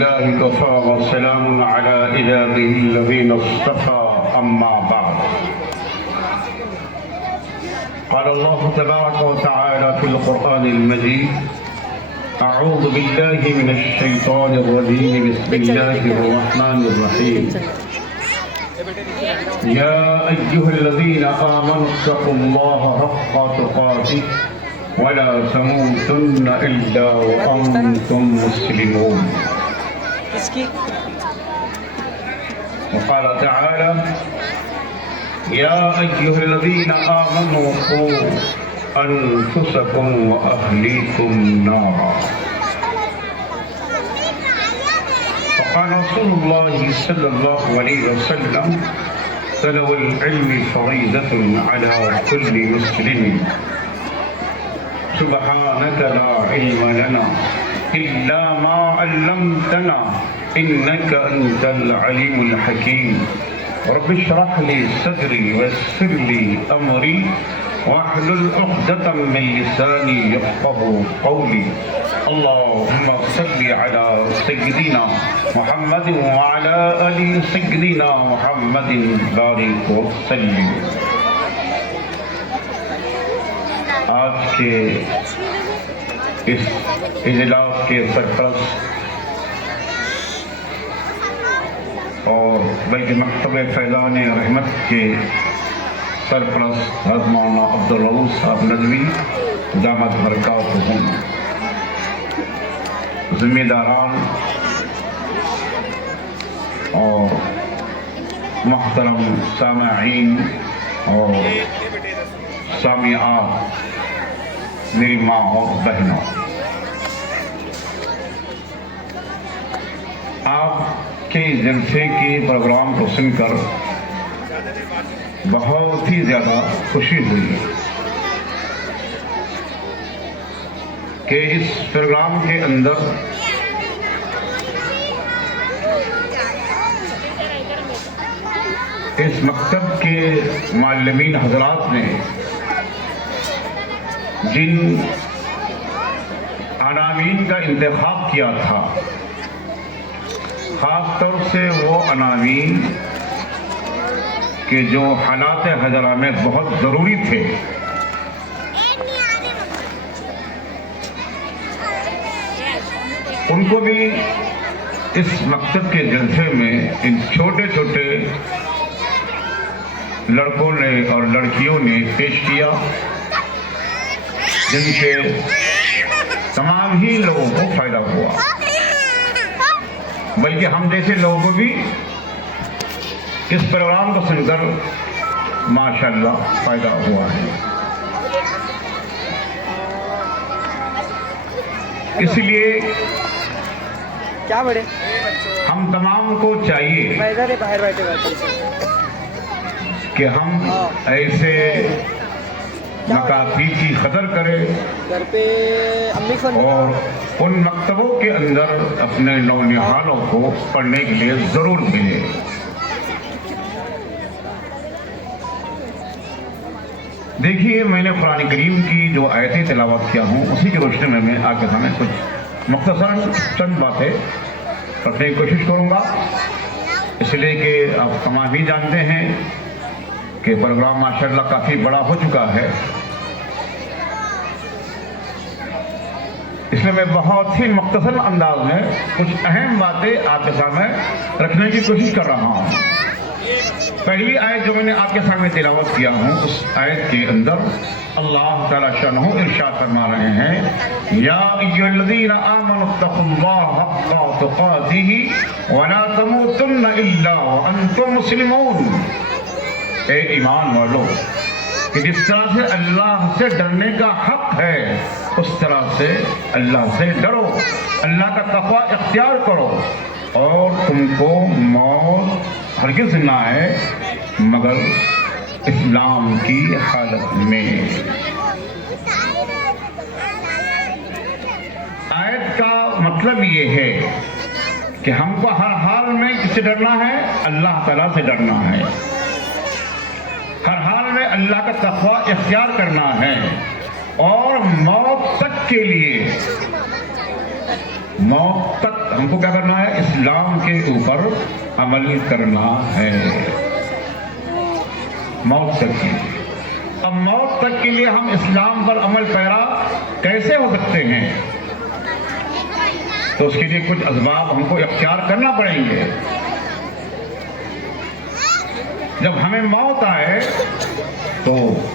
لله كفى وسلام على عباده الذين اصطفى أما بعد. قال الله تبارك وتعالى في القرآن المجيد: أعوذ بالله من الشيطان الرجيم بسم الله الرحمن الرحيم. يا أيها الذين آمنوا اتقوا الله حق تقاته ولا تموتن إلا وأنتم مسلمون. وقال تعالى: يا أيها الذين آمنوا قوا أنفسكم وأهليكم نارا. وقال رسول الله صلى الله عليه وسلم: طلب العلم فريضة على كل مسلم. سبحانك لا علم لنا إلا ما علمتنا إنك أنت العليم الحكيم. رب اشرح لي صدري ويسر لي أمري واحلل عقدة من لساني يفقهوا قولي. اللهم صل على سيدنا محمد وعلى آل سيدنا محمد بارك وسلم. آج کے اس اجلاس کے سرپرست اور بلکہ مکتب فیضان رحمت کے سرپرست حضرت مولانا عبدالرؤوف صاحب ندوی دامت برکاتہم، ذمہ داران اور محترم سامعین اور سامعات، میری ماں اور بہنوں، آپ کے جلسے کے پروگرام کو سن کر بہت ہی زیادہ خوشی ہوئی کہ اس پروگرام کے اندر اس مکتب کے معلمین حضرات نے جن عناوین کا انتخاب کیا تھا، خاص طور سے وہ عناوین کہ جو حالات حاضرہ میں بہت ضروری تھے، ان کو بھی اس مکتب کے جلسے میں ان چھوٹے چھوٹے لڑکوں نے اور لڑکیوں نے پیش کیا، جن سے تمام ہی لوگوں کو فائدہ ہوا، بلکہ ہم جیسے لوگوں کو بھی اس پروگرام کو سن کر ماشاءاللہ فائدہ ہوا ہے۔ اس لیے ہم تمام کو چاہیے کہ ہم ایسے مکاتب کی قدر کریں اور ان مکتبوں کے اندر اپنے نونہالوں کو پڑھنے کے لیے ضرور بھیجیں۔ دیکھیے، میں نے قرآن کریم کی جو آیتیں تلاوت کیا ہوں، اسی کی روشنی میں آپ کے سامنے کچھ مختصر چند باتیں رکھنے کی کوشش کروں گا، اس لیے کہ آپ تمام بھی جانتے ہیں کہ پروگرام ماشاءاللہ کافی بڑا ہو چکا ہے، اس میں بہت ہی مختصر انداز میں کچھ اہم باتیں آپ کے سامنے رکھنے کی کوشش کر رہا ہوں۔ پہلی آیت جو میں نے آپ کے سامنے تلاوت کیا ہوں، اس آیت کے اندر اللہ تعالیٰ شانہ ارشاد فرما رہے ہیں: یا ایھا الذین آمنوا اتقوا اللہ حق تقاتہ ولا تموتن الا وانتم مسلمون۔ اے ایمان والو، کہ جس طرح سے اللہ سے ڈرنے کا حق ہے، اس طرح سے اللہ سے ڈرو، اللہ کا تقوی اختیار کرو، اور تم کو موت ہرگز نہ آئے مگر اسلام کی حالت میں۔ آیت کا مطلب یہ ہے کہ ہم کو ہر حال میں کس سے ڈرنا ہے؟ اللہ تعالیٰ سے ڈرنا ہے، ہر حال میں اللہ کا تقوی اختیار کرنا ہے، اور موت تک کے لیے موت تک ہم کو کیا کرنا ہے؟ اسلام کے اوپر عمل کرنا ہے، موت تک کے لیے۔ اب موت تک کے لیے ہم اسلام پر عمل پیرا کیسے ہو سکتے ہیں؟ تو اس کے لیے کچھ اسباب ہم کو اختیار کرنا پڑیں گے۔ جب ہمیں موت آئے تو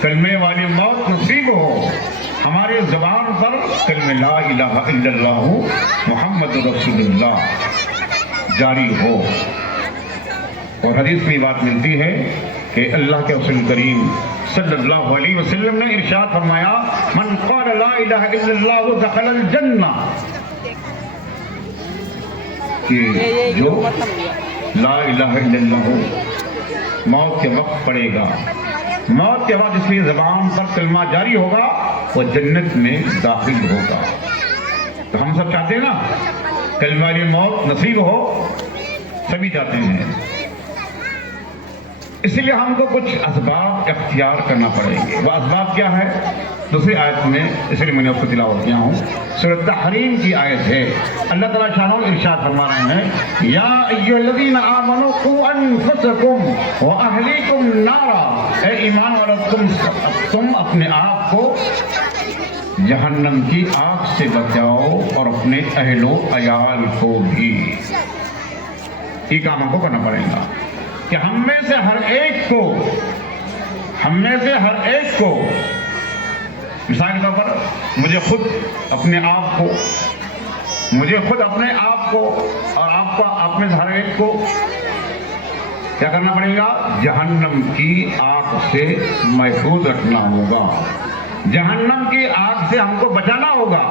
کلمے والی موت نصیب ہو، ہماری زبان پر کلمہ لا الہ الا اللہ محمد رسول اللہ جاری ہو۔ اور حدیث میں بات ملتی ہے کہ اللہ کے رسول کریم صلی اللہ علیہ وسلم نے ارشاد فرمایا، من قال لا الہ الا اللہ دخل الجنہ، کہ جو لا الہ الا اللہ موت کے وقت پڑے گا، موت کے بعد جس کی زبان پر کلمہ جاری ہوگا وہ جنت میں داخل ہوگا۔ تو ہم سب چاہتے ہیں نا کلمہ والی موت نصیب ہو، سبھی چاہتے ہیں، اس لیے ہم کو کچھ اسباب اختیار کرنا پڑیں گے۔ وہ اسباب کیا ہے؟ دوسری آیت میں، اس لیے میں نے آپ کو تلاوت کیا ہوں، سورۃ تحریم کی آیت ہے۔ اللہ تعالیٰ شانہ ارشاد فرما رہے ہیں، یا ایھا الذین آمنوا قوا انفسکم واہلیکم نارا، اے ایمان والو تم اپنے آپ کو جہنم کی آگ سے بچاؤ اور اپنے اہل و عیال کو بھی۔ یہ کام ہم کو کرنا پڑے گا کہ ہم میں سے ہر ایک کو مثال کے طور پر مجھے خود اپنے آپ کو اور آپ میں سے ہر ایک کو کیا کرنا پڑے گا؟ جہنم کی آگ سے محفوظ رکھنا ہوگا، جہنم کی آگ سے ہم کو بچانا ہوگا۔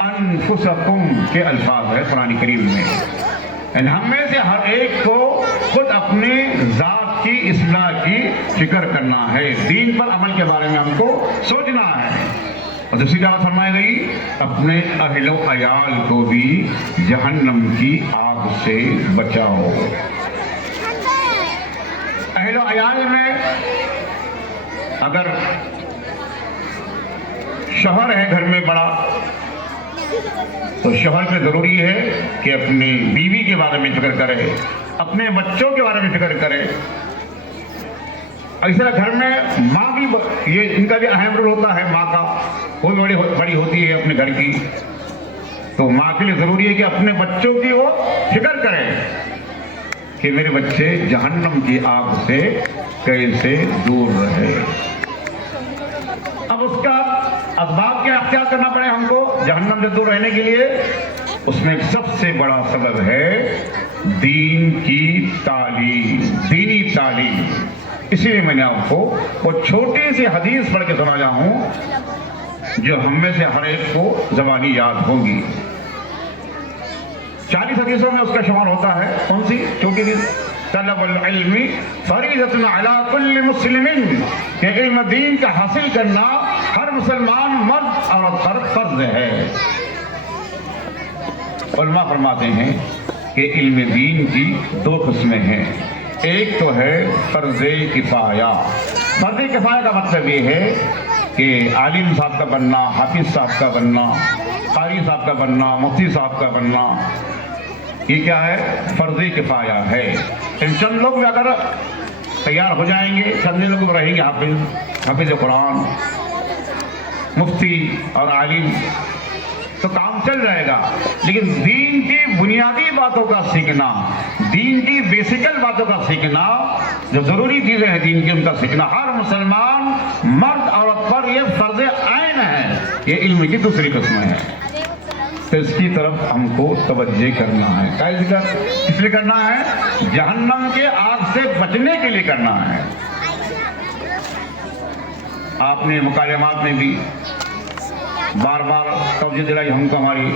انفسکم کے الفاظ ہے قرآن کریم میں، یعنی ہم میں سے ہر ایک کو خود اپنے ذات کی اصلاح کی فکر کرنا ہے، دین پر عمل کے بارے میں ہم کو سوچنا ہے۔ اور دوسری جگہ فرمائی گئی، اپنے اہل و عیال کو بھی جہنم کی آگ سے بچاؤ۔ اہل و عیال میں اگر شوہر ہے گھر میں بڑا تو شوہر پہ ضروری ہے کہ اپنی بیوی کے بارے میں فکر کرے، اپنے بچوں کے بارے میں فکر کرے۔ اس طرح گھر میں ماں بھی، یہ ان کا بھی اہم رول ہوتا ہے، ماں کا وہ بھی بڑی ہوتی ہے اپنے گھر کی، تو ماں کے لیے ضروری ہے کہ اپنے بچوں کی وہ فکر کرے کہ میرے بچے جہنم کی آگ سے کیسے دور رہے۔ اب اس کا اسباب کیا اختیار کرنا پڑے ہم کو جہنم سے دور رہنے کے لیے؟ اس میں سب سے بڑا سبب ہے دین کی تعلیم، دینی تعلیم۔ اسی لیے میں نے آپ کو وہ چھوٹی سی حدیث پڑھ کے سنایا ہوں جو ہم میں سے ہر ایک کو زبانی یاد ہوگی۔ 40 حدیثوں میں اس کا شمار ہوتا ہے۔ کون سی چھوٹی سی؟ طلب العلم فریضۃ علی کل مسلم، کہ علم دین کا حاصل کرنا ہر مسلمان مرد اور عورت پر فرض ہے۔ علماء فرماتے ہیں کہ علم دین کی 2 قسمیں ہیں، ایک تو ہے فرض کفایہ۔ فرض کفایہ کا مطلب یہ ہے کہ عالم صاحب کا بننا، حافظ صاحب کا بننا، قاری صاحب کا بننا، مفتی صاحب کا بننا، یہ کیا ہے؟ فرض کفایہ ہے۔ ان چند لوگ اگر تیار ہو جائیں گے، چند لوگ رہیں گے حافظ قرآن، مفتی اور عالم، تو کام چل جائے گا۔ لیکن دین کی بنیادی باتوں کا سیکھنا، دین کی بیسیکل باتوں کا سیکھنا، جو ضروری چیزیں ہیں دین کی، ان کا سیکھنا ہر مسلمان مرد عورت پر یہ فرض عین ہے۔ یہ علم کی دوسری قسم ہے، تو اس کی طرف ہم کو توجہ کرنا ہے۔ کس لیے کرنا ہے؟ جہنم کے آگ سے بچنے کے لیے کرنا ہے۔ آپ نے مکالمات میں بھی بار بار توجہ دلائی ہم کو، ہماری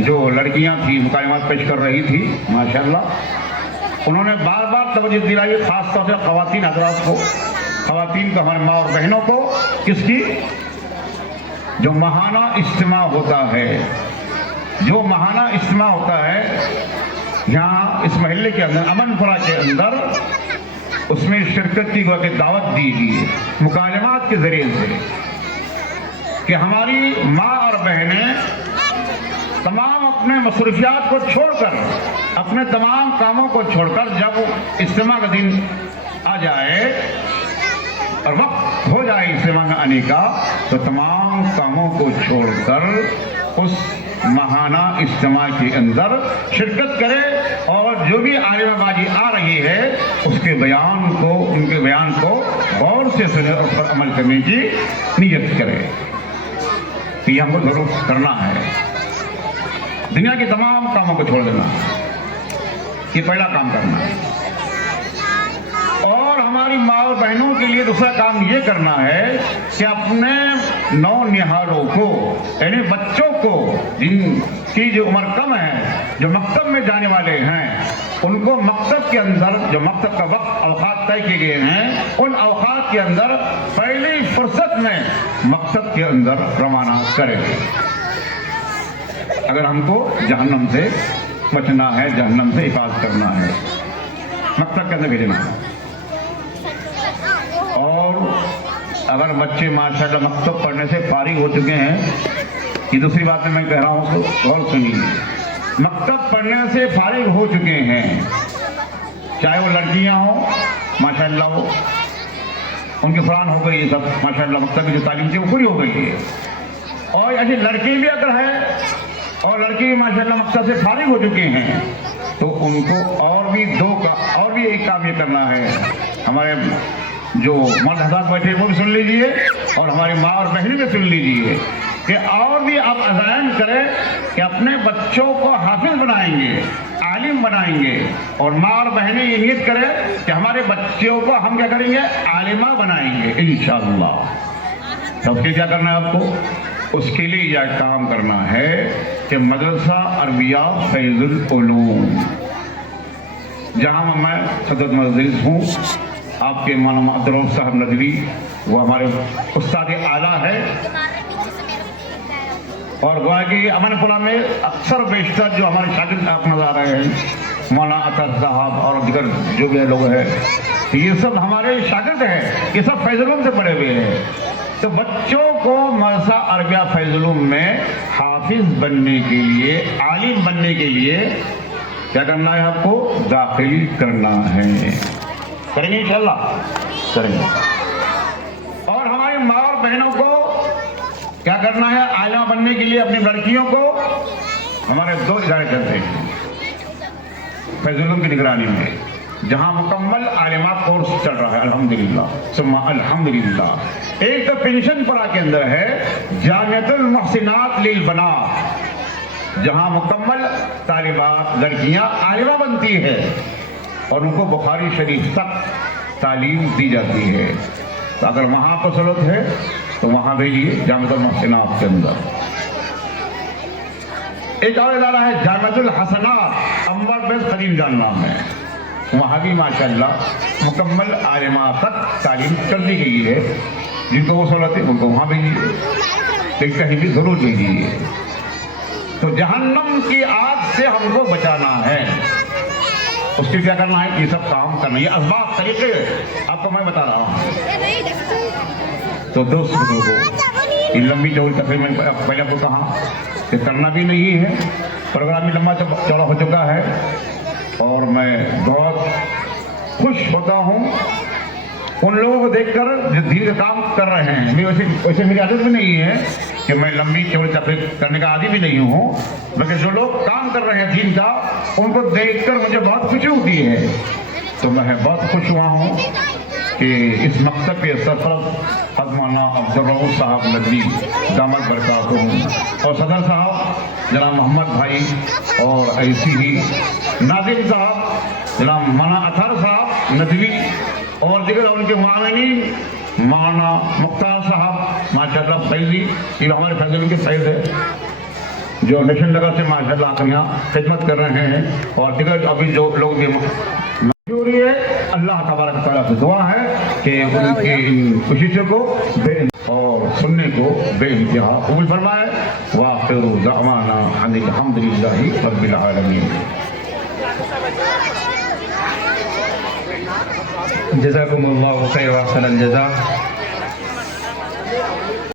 جو لڑکیاں تھیں مکالمات پیش کر رہی تھی ماشاءاللہ، انہوں نے بار بار توجہ دلائی، خاص طور سے خواتین حضرات کو، خواتین کو، ہمارے ماں اور بہنوں کو، کس کی؟ جو ماہانہ اجتماع ہوتا ہے، جو ماہانہ اجتماع ہوتا ہے یہاں اس محلے کے اندر، امن پورہ کے اندر، اس میں شرکت کی دعوت دیجیے مکالمات کے ذریعے سے کہ ہماری ماں اور بہنیں تمام اپنے مصروفیات کو چھوڑ کر، اپنے تمام کاموں کو چھوڑ کر جب اجتماع کا دن آ جائے اور وقت ہو جائے اجتماع میں آنے کا، تو تمام کاموں کو چھوڑ کر اس ماہانہ اجتماع کے اندر شرکت کرے اور جو بھی عالمہ بازی آ رہی ہے اس کے بیان کو، ان کے بیان کو غور سے سنے اور اس پر عمل کرنے کی نیت کرے. یہ ہم کو ضرور کرنا ہے. دنیا کے تمام کاموں کو چھوڑ دینا، یہ پہلا کام کرنا ہے. اور ہماری ماں اور بہنوں کے لیے دوسرا کام یہ کرنا ہے کہ اپنے نونہالوں کو، یعنی بچوں کو جن کی جو عمر کم ہے، جو مکتب میں جانے والے ہیں، ان کو مکتب کے اندر جو مکتب کا وقت اوقات طے کیے گئے ہیں، ان اوقات کے اندر پہلی فرصت میں مکتب کے اندر روانہ کریں. اگر ہم کو جہنم سے بچنا ہے، جہنم سے حفاظت کرنا ہے، مکتب کے اندر بھیجنا ہے. اور اگر بچے ماشاءاللہ مکتب پڑھنے سے فارغ ہو چکے ہیں، یہ دوسری بات میں کہہ رہا ہوں تو غور سنیے، مکتب پڑھنے سے فارغ ہو چکے ہیں، چاہے وہ لڑکیاں ہوں ماشاءاللہ ہو، ان کی فراہم ہو گئی، یہ سب ماشاءاللہ مکتب کی جو تعلیم تھی وہ پوری ہو گئی ہے. اور ایسی لڑکی بھی اگر ہے اور لڑکی بھی ماشاءاللہ مکتب سے فارغ ہو چکے ہیں، تو ان کو اور بھی ایک کام یہ کرنا ہے. ہمارے جو مرد حضرات بیٹھے وہ بھی سن لیجئے اور ہماری ماں اور بہنیں بھی سن لیجئے کہ اور بھی آپ عزائم کریں کہ اپنے بچوں کو حافظ بنائیں گے، عالم بنائیں گے. اور ماں اور بہنیں یہ نیت کریں کہ ہمارے بچوں کو ہم کیا کریں گے، عالمہ بنائیں گے انشاءاللہ. تب کیا کرنا ہے آپ کو؟ اس کے لیے یہ کام کرنا ہے کہ مدرسہ عربیہ فیض العلوم، جہاں میں صدر مدرس ہوں، آپ کے مولانا عبدالرؤف صاحب ندوی وہ ہمارے استاد اعلیٰ ہے. اور گویا کہ امن پورہ میں اکثر بیشتر جو ہمارے شاگرد آپ نظر آ رہے ہیں، مولانا اطہر صاحب اور دیگر جو بھی لوگ ہیں، یہ سب ہمارے شاگرد ہیں، یہ سب فیض العلوم سے پڑھے ہوئے ہیں. تو بچوں کو مدرسہ عربیہ فیض العلوم میں حافظ بننے کے لیے، عالم بننے کے لیے کیا کرنا ہے؟ آپ کو داخل کرنا ہے. کریں گے انشاءاللہ؟ کریں گے. اور ہماری ماں اور بہنوں کو کیا کرنا ہے؟ عالمہ بننے کے لیے اپنی لڑکیوں کو ہمارے 2 ادارے چلتے ہیں فیض العلوم کی نگرانی میں، جہاں مکمل عالمہ کورس چل رہا ہے الحمدللہ ثم الحمدللہ. ایک تو پنشن پورہ کے اندر ہے جامعۃ المحسنات للبنات، جہاں مکمل طالبات لڑکیاں عالمہ بنتی ہے اور ان کو بخاری شریف تک تعلیم دی جاتی ہے. تو اگر وہاں پر ضرورت ہے تو وہاں بھیجیے جامعۃ المحسنات کے اندر. ایک اور ادارہ ہے جامعۃ الحسنات، انور بن خدیم جان نام ہے، وہاں بھی ماشاءاللہ مکمل عالمہ تک تعلیم کر دی گئی ہے. جن کو وہ سہولت ہے ان کو وہاں بھیجیے، لیکن کہیں بھی ضرور بھیجیے. تو جہنم کی آگ سے ہم کو بچانا ہے، اس کے کیا کرنا ہے؟ یہ سب کام کرنا ہے. یہ اسباب طریقے آپ کو میں بتا رہا ہوں. تو دوست بزرگوں، یہ لمبی چوڑی تقریر میں پہلے کو کہا کہ کرنا بھی نہیں ہے، پروگرام بھی لمبا چوڑا ہو چکا ہے. اور میں بہت خوش ہوتا ہوں ان لوگوں کو دیکھ کر جو دھیرے کام کر رہے ہیں. ویسے میری عادت بھی نہیں ہے کہ میں لمبی چوڑی تقریر کرنے کا عادی بھی نہیں ہوں، لیکن جو لوگ کام کر رہے ہیں دین کا، ان کو دیکھ کر مجھے بہت خوشی ہوتی ہے. تو میں بہت خوش ہوا ہوں کہ اس مکتب کے سرپرست مولانا عبدالرؤف صاحب ندوی دامت برکاتہم اور صدر صاحب جناب محمد بھائی، اور ایسی ہی ناظم صاحب جناب مولانا اطہر صاحب ندوی اور دیگر ان کے معاونین مولانا مختار صاحب ماشاءاللہ فیضی، یہ ہمارے فیض العلوم کے فیض ہے، جو نیشنل لیول سے ماشاءاللہ آپ یہاں خدمت کر رہے ہیں. اور دیگر ابھی جو لوگ بھی ضروری ہے، اللہ تبارک تعالیٰ سے دعا ہے کہ ان کی ان کوششوں کو اور سننے کو بے انتہا قبول فرمائے. وآخر دعوانا ان الحمد للہ رب العالمین. جزاکم اللہ خیر و احسن الجزاء.